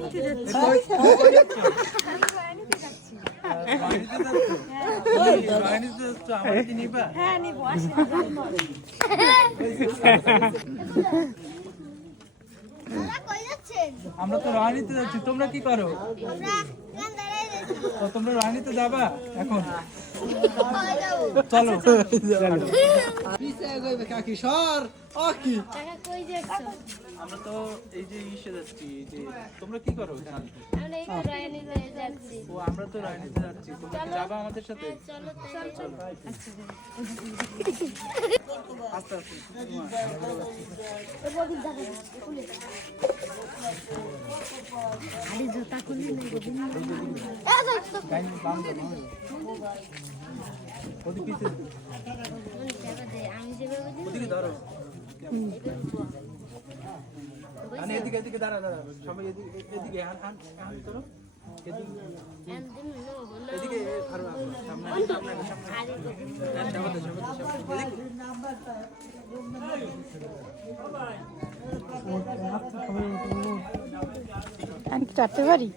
নিতে যাচ্ছি। হ্যাঁ নিবো, আসেন। আমরা তো রাজনীতি যাচ্ছি, তোমরা কি করো? তো তোমরা রাজনীতি যাবা এখন? চলো আমরা তো এই যে ইসে যাচ্ছি, যে তোমরা কি করো? ও আমরা তো রাজনীতি যাচ্ছি, তোমরা কি যাবা আমাদের সাথে? আস্তে আস্তে ওদিকে ধরো, এদিকে এদিকে দাঁড়া দাঁড়া, সবাই এদিকে এদিকে ধরো, এদিকে ধরো, সামনে সামনে আমি চাটতে পারি।